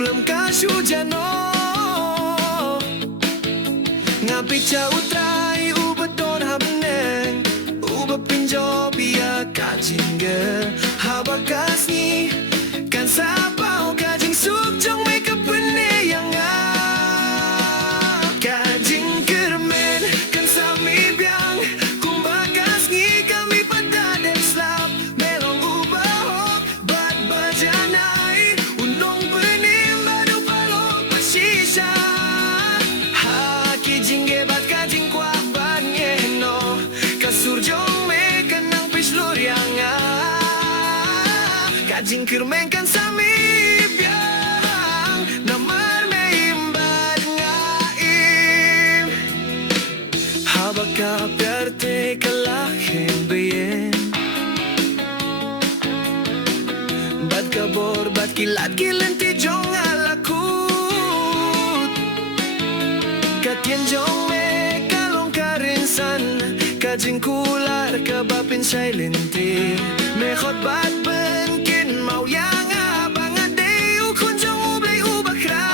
Plum kasyu jano Ngapit ca utrai ubat don habneng Ubat pinjo biya kajingge Habakas ni kan sapau kajing sukjong may kapene yang Kajing kermen kan sami biang Kumbakas ni kami pada den slap Melong ubahok bat bajanai Unong penim badu palok pasisha Haki jingge bat kajing kuak ban yeno Kasur jong me kanang pislur yang Kajing kermen kan sami biang Namar me imbad ngaim Habaka perte kalahin bayen Bad kabor bad kilat kilanti jong alakut Katien jong me kalong karinsan Kajing kular kabapin silenti Mehot bad benkin mau yang abang adeu kunjong ublay ubakraw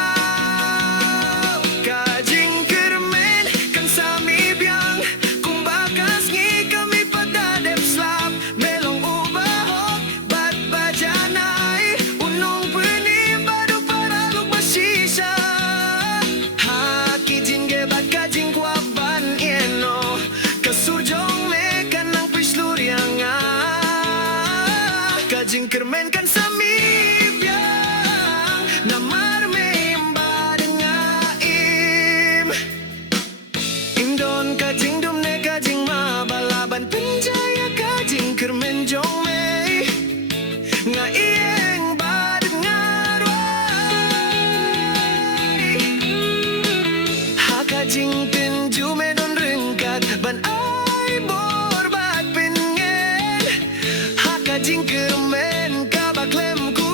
Kajing kermen kan sami biang Kumbakas ngi kami padadep slap Melong ubahok bat bajanai Unong penim badu paraluk basisha Haki jingge bat kajing kuaban eno Kasur jong me kanang pislur yang Kajing kermen kan sami biang Namar me imbad ngaim Indon kajing dumne kajing mabalaban Penjaya kajing kermen jong me Ngaieng bad ngarwai Hakajing pinju me don ringkat Ban ay borbat pengen Hakajing kermen kabaklemku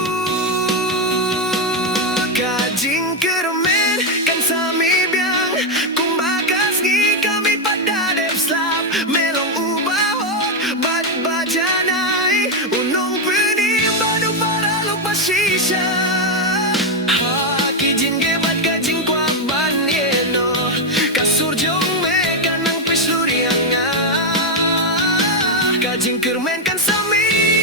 Kajing kermen kan sami biang Kumbakas ngi kami padadep slap Melong ubahok bat bajanai Unong penim badu paraluk pasisha Haki jingge bat kajing kuaban yeno Kasur jong me kanang pislur yang Kajing kermen kan sami